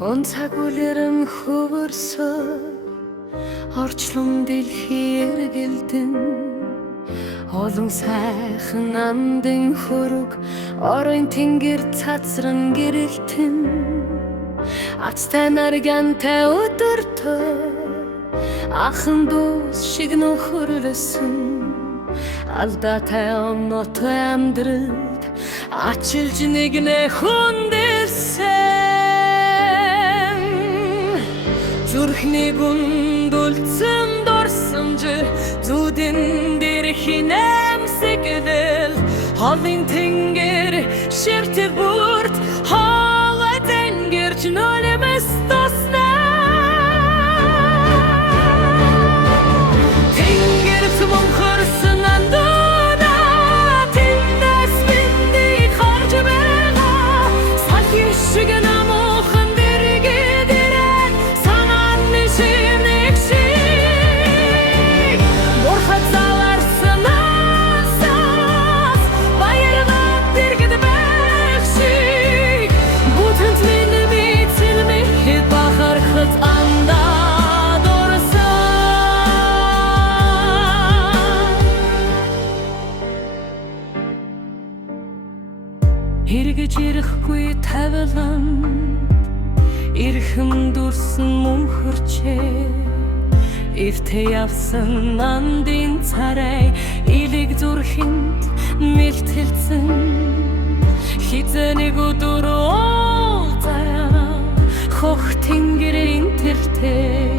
Онцаг үлэрэн хөвөрсөй орчлон дэлхий эргэлдэн олон сайхан амдын хөрөг орон тэнгэр цацран гэрэлтэн Ацтай наргантай өдөртөө ахын дүүс шиг нөхөрлөсөн алдаатай оноотой амьдралд ачилж нэгнэ хүндэрсэн зүрхний гүндүүлсэн дорсомж зүудэн дээр хинэмсэгдэл холын тэнгэр ширтэр бүрт хоолой тэнгэрч нөлемэс тоснаа тэнгэрч мөнхөрсөн андуна тэндээс бидний харж байгаа салхи шиг намуухан дэргэдэрэн санааны шинэг шиг морхат заларсан асас баярват дэргэд байх шиг бүтэнт миний бицэлми хэд бахархат андаа Эргэж ирэхгүй тавилан эрхэм дүрсэн мөнхөрчээ эртээ явсан нандин царай илэг зүрхэнд мэлтэлсэн хизэнийг өдөр уулзаа хох тэнгэрийн тэртээ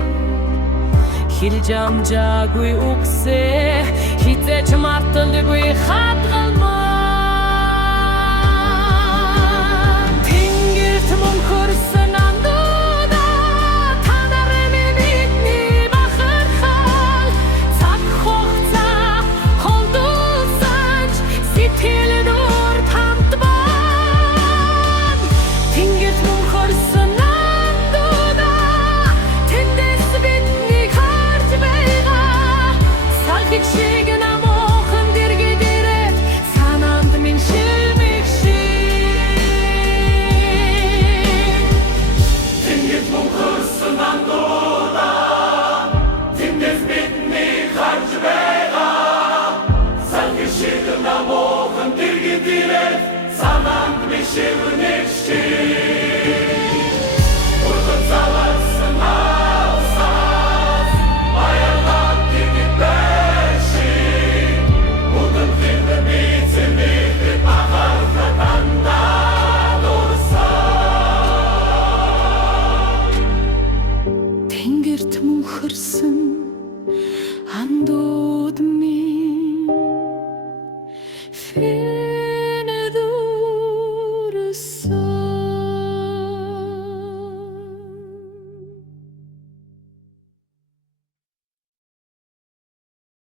хэлж амжаагүй үгсээ хизээч марталгүй хадгалмаа мөнхөрсөн андуна танарны бидний бахархал цаг хугацаа холдуулсанч сэтгэл нүр тамт бан тэнгэр мөнхөрсөн андуна тэндээс бидний харж байгаа салхи шиг намуухан дэргэдэрээ санаанд минь шилмэг шиг Саманд мишевничти